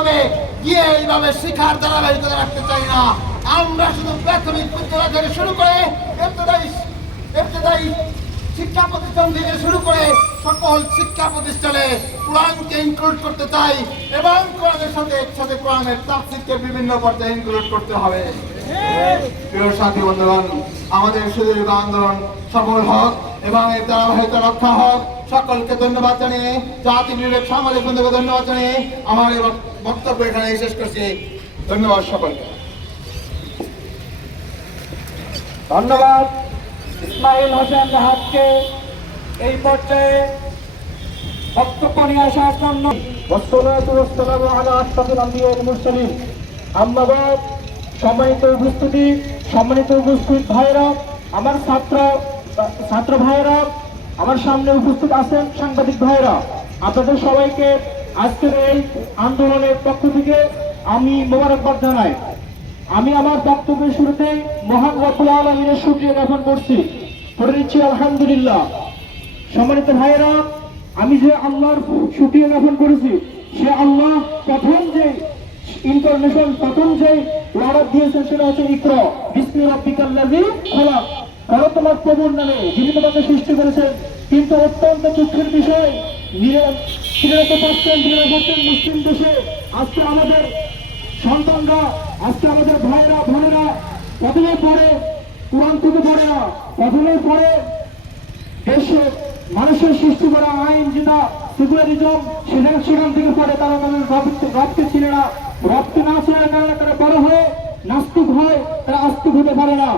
মাধ্যমে গিয়ে এইভাবে শিক্ষার ধারাবাহিকতা রাখতে চাই না। আমরা শুধু প্রাথমিক বিদ্যালয় থেকে শুরু করে শিক্ষা প্রতিষ্ঠান থেকে শুরু করে সকল শিক্ষা প্রতিষ্ঠানে কোরআনকে ইনক্লুড করতে চাই এবং কোরআনের সাথে একসাথে কোরআনের তাফসিরকে বিভিন্ন পর্যায়ে ইনক্লুড করতে হবে। প্রিয় সাথী বন্ধুগণ, আমাদের সুদীর্ঘ আন্দোলন সফল হোক এবং এর ধারাবাহিকতা রক্ষা হোক। সকলকে ধন্যবাদ জানিয়ে জাতি বিবেক সামাজিক বন্ধুকে ধন্যবাদ জানিয়ে আমার বক্তব্য এখানে শেষ করছি। ধন্যবাদ সকলকে। ধন্যবাদ ইসমাইল হোসেন জাহাজকে এই পর্যায়ে বক্তব্য নিয়ে আসার জন্য। আহ্মদাবাদ সম্মানিত উপস্থিতি সম্মানিত উপস্থিত ভাইরা আমার ছাত্র ছাত্র ভাইরা আমার সামনে উপস্থিত আছেন সাংবাদিক ভাইরা আপনাদের সবাইকে আজকের এই আন্দোলনের পক্ষ থেকে আমি মোবারকবাদ জানাই। আমি আমার বক্তব্যের শুরুতে মহান রব্বুল আলমিনের সূর্য জ্ঞাপন করছি। করে নিচ্ছি, আলহামদুলিল্লাহ। সম্মানিত ভাইয়েরা, আমি যে আল্লাহর সুক্রিয়া জ্ঞাপন করেছি, সে আল্লাহ প্রথম যে ইনফরমেশন, প্রথম যে লড়াক দিয়েছেন সেটা হচ্ছে ইকর বিষ্ণু রব্বিকাল্লাজি খোলা কারও তোমার প্রভুর নামে, যিনি তোমাকে সৃষ্টি করেছেন, কিন্তু অত্যন্ত দুঃখের বিষয় মুসলিম দেশে আজকে আমাদের সন্তানরা, আজকে আমাদের ভাইরা বোনেরা প্রথমে পড়ে, কোরআন থেকে পড়ে না প্রথমে পড়ে। দেশে মানুষের সৃষ্টি করা আইন, যেটা সেকুলারিজম সেটা সেখান থেকে পড়ে, তারা তাদের রবকে ছিল না। রবকে না ছেড়ে কারণে তারা বড় হয়ে নাস্তিক হয়, তারা আস্তিক হতে পারে না।